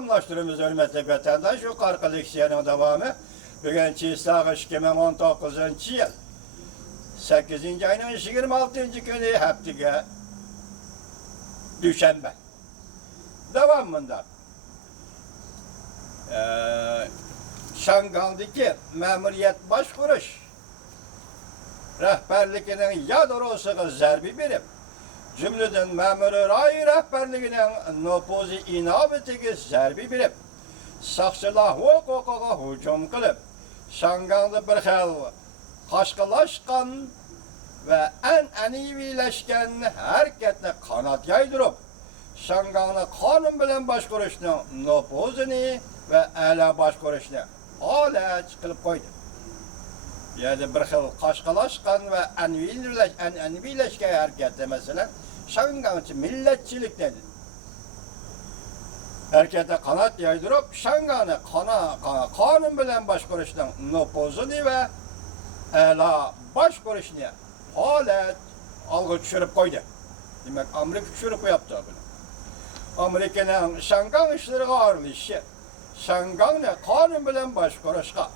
davamlaştırımız hürmetli vatandaş. Şu qarqı leksiyanın davamı. Bugün Çiğsağ 2019 yıl 8. ayının 26. günü haftaga Düşenbe. Devamında Şangan'daki memuriyet başkuruş rehberlikinin yadrosu zerbi birim. Cümleden memuru ray rehberliğinin nüfuzu inabetigi zerbi birim. Saqçılar hukukuga hücum kılıp Şangan'da bir xil qaşqılaşqan ve an'anivileşken hareketine kanat yaydırıp Şangan'ı kanun bilen başkuruşunu nüfuzunu ve ele başkuruşunu hala çıkılıp koydu. Yani bir xil qaşqılaşqan ve an'anivileşken harekette mesela Şangan'cı milletçilik dedi. Harekete kanat yaydırıp Şangan'ı kanun bilen başkuruşunu nüfuzunu ve ele başkuruşunu hala algı düşürüp koydu. Demek Amerika düşürüp yaptı bunu. Amerika'nın Şangan işleri ağırlışı, Şangan'ı kanun bilen başkuruşka,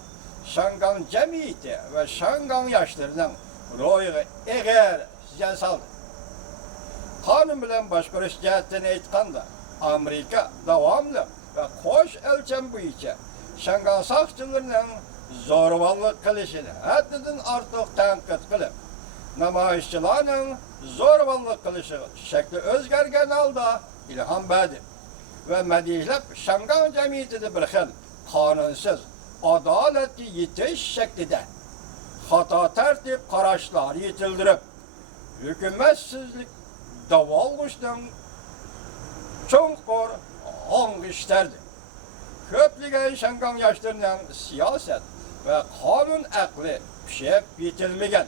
Şangan cemiyeti ve Şangan yaşlarının royu eğer size saldı. Kanun bilen başkuruş cihetini aytkanda Amerika devamlı ve hoş ölçem boyunca Şangan sakçılarının zorbalık kılışını haddinden artık tenkit kılıp namayişçilerin zorbalık kılışı şekli özgergen alda ilham verdi ve medihlep Şangan cemiyetini bir xil kanunsuz adaletli yetiş şeklinde hata tertip karaşlar yetildirip hükümetsizlik davalgıştan çoğunqor hangi işlerdi. Köplügen Şangan yaşlarından siyaset ve kanun aklı pişip yetilmegen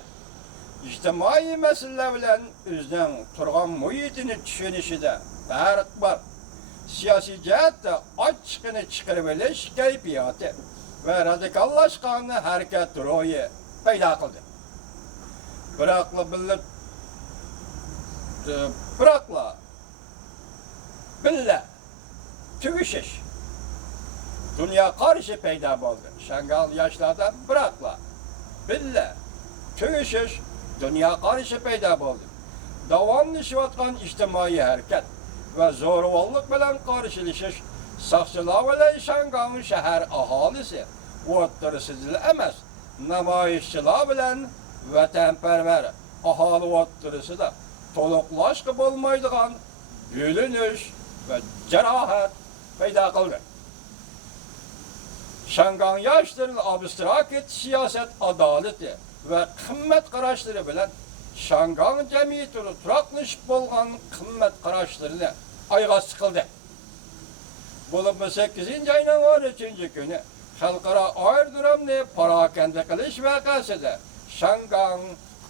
İctimai mesele bilen özden turgan muhitini düşünüşü de fark var. Siyasi cihette açıkını çıkarıveriş keyfiyatı ve radikallaşkanı hareket royu peyda kıldı. Bırakla bille tügüşüş. Dünya karşı peyda oldu. Şangan yaşlardan bırakla bille tügüşüş. Dünya karşı peyda oldu. Devamlı şivatkan içtimai hareket ve zorbalık bilen karşılaşış sakçılar ve Şangan şehir ahalisi vattırısızlığı emez. Namayişçiler bilen vatanperver ahali vattırısı da toluklaşkı olmaydıgan bölünüş ve cerahat peyda kıldı. Şangan yaşlarının abstrak et siyaset adaleti ve kımmet karaşları bilen Şangan cemiyetini turaklaşıp bolgan kımmet karaşlarını ayga sıkıldı. Bulup 8. ayının 13. günü halkara ağır duramlı parakende kılış vakasıda Şangan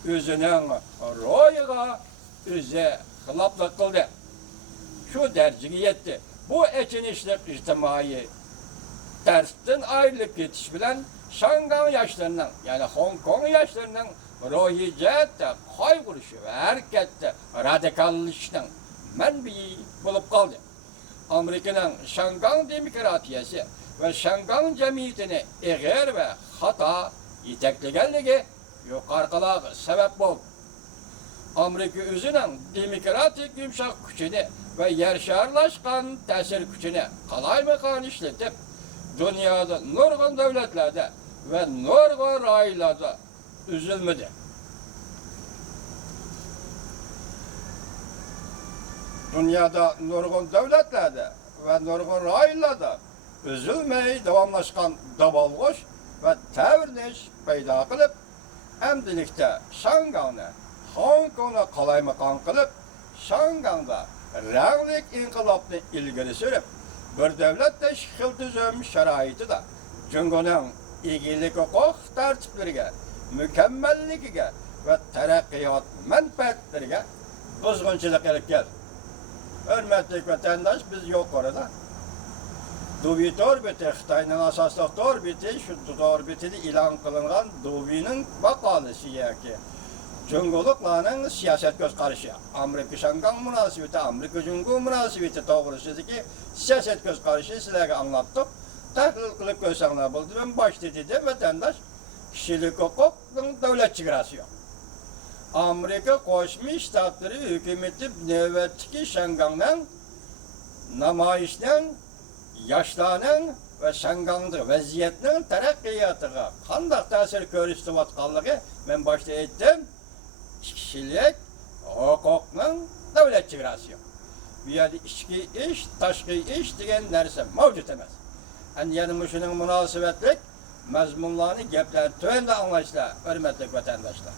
özünün royuga özü hılaplık kıldı. Şu dercigi yetti. Bu eçinişlik içtimai tersten ayrılık yetiş bilen Şangan yaşlarının yani Hong Kong yaşlarının rohi cihette kaygırışı ve harekette radikallaşının menbi bulup kaldı. Amerika'nın Şangan demokratiyası ve Şangan cemiyetini eğer ve hata yetekligenligi yukarılağı sebep oldu. Amerika özünün demokratik yumuşak gücünü ve yerşarlaşkan tesir gücünü kalaymakan işletip dünyada nurgun devletlerde ve nurgun raylarda üzülmedi. Dünyada nurgun devletlerde ve nurgun raylarda üzülmeyi devamlaşkan davalgış ve tevriniş peyda kılıp emdilikte Şangan'ı Hong Kong'a kalaymakan kılıp Şangan'da rəğlik inkılapını ilgili sürüp bir devlette şıkıl düzüm şəraiti da cüngünün iyilik hukuk tertiplerine, mükemmellikine ve terakkiyat menfaatlerine bozgunçuluk edip geldi. Hürmetli vatandaş biz yok orada. Duvi torbiti, Xitay'nın asaslı torbiti, şu torbitini ilan kılınan Duvi'nin vakalısı ki Cumhurluklarının siyaset göz karışı, Amerika-Şangan münasebeti, Amerika-Cumhur münasebeti doğrusundaki siyaset göz karışı sizlere anlattık. Tahlil kılıp görsenler buldu. Ben başta dedim, vatandaş kişilik hukukun devlet çıkarası yok. Amerika Koşmuş Ştatları hükümeti nöbetteki Şangan'dan namayişten, yaşlarının ve Şangan'da vaziyetinin terakkiyatıga qanday ta'sir ko'rsatayotganligi men başta aytdim. Kişilik hukukning davlat chegarasi yo'q. Bu yerda ichki ish, tashqi ish degan narsa mavjud emas. Yani shuning munosabatlik mazmunlarni gaplarni tuanda anglashlar, hurmatli vatandoshlar.